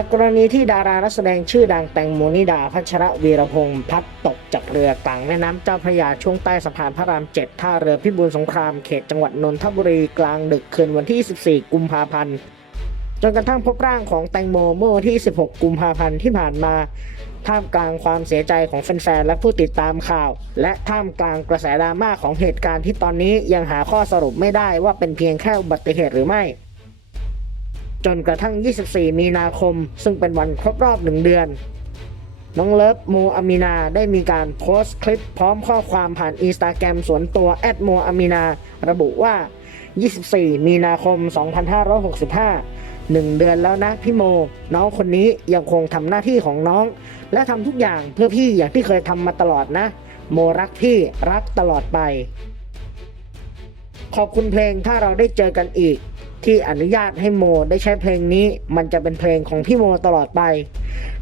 กรณีที่ดารานักแสดงชื่อดังแตงโมนิดา พัชระวีรพงศ์พลัดตกจากเรือกลางแม่น้ำเจ้าพระยาช่วงใต้สะพานพระรามเจ็ดท่าเรือพิบูลสงครามเขตจังหวัดนนทบุรีกลางดึกคืนวันที่ 14 กุมภาพันธ์จนกระทั่งพบร่างของแตงโมเมื่อวันที่ 16 กุมภาพันธ์ที่ผ่านมาท่ามกลางความเสียใจของแฟนๆและผู้ติดตามข่าว และท่ามกลางกระแสดราม่าของเหตุการณ์ที่ตอนนี้ยังหาข้อสรุปไม่ได้ว่าเป็นเพียงแค่อุบัติเหตุหรือไม่ จนกระทั่ง 24 มีนาคม ซึ่งเป็นวันครบรอบหนึ่งเดือน น้องเลิฟโมอามินาได้มีการโพสต์คลิปพร้อมข้อความผ่านอินสตาแกรมส่วนตัวแอดโมอามินาระบุว่า 24 มีนาคม 2565หนึ่งเดือนแล้วนะพี่โม น้องคนนี้ยังคงทำหน้าที่ของน้อง และทำทุกอย่างเพื่อพี่อย่างที่เคยทำมาตลอดนะ โมรักพี่รักตลอดไป ขอบคุณเพลงถ้าเราได้เจอกันอีก ที่อนุญาตให้โมได้ใช้เพลงนี้ มันจะเป็นเพลงของพี่โมตลอดไป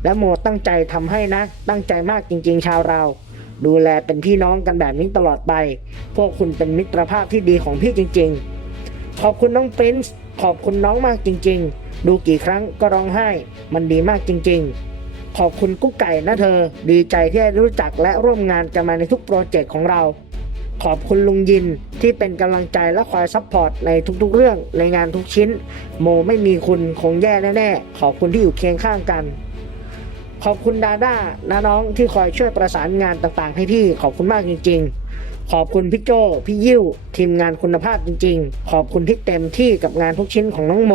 และโมตั้งใจทำให้นะ ตั้งใจมากจริง ๆ ชาวเรา ดูแลเป็นพี่น้องกันแบบนี้ตลอดไป พวกคุณเป็นมิตรภาพที่ดีของพี่จริง ๆ ขอบคุณน้องปรินซ์ขอบคุณน้องมากจริง ๆ ดูกี่ครั้งก็ร้องไห้ มันดีมากจริง ๆขอบคุณกุ๊กไก่นะเธอ ดีใจที่ได้รู้จักและร่วมงานกันมาในทุกโปรเจกต์ของเรา ขอบคุณลุงยินที่เป็นกำลังใจและคอยซัพพอร์ตในทุกๆเรื่องในงานทุกชิ้น โมไม่มีคุณคงแย่แน่ๆ ขอบคุณที่อยู่เคียงข้างกัน ขอบคุณดาด้าน้าน้องที่คอยช่วยประสานงานต่างๆ ให้พี่ขอบคุณมากจริง ๆ ขอบคุณพี่โจพี่ยิ้วทีมงานคุณภาพจริง ๆ ขอบคุณที่เต็มที่กับงานทุกชิ้นของน้องโม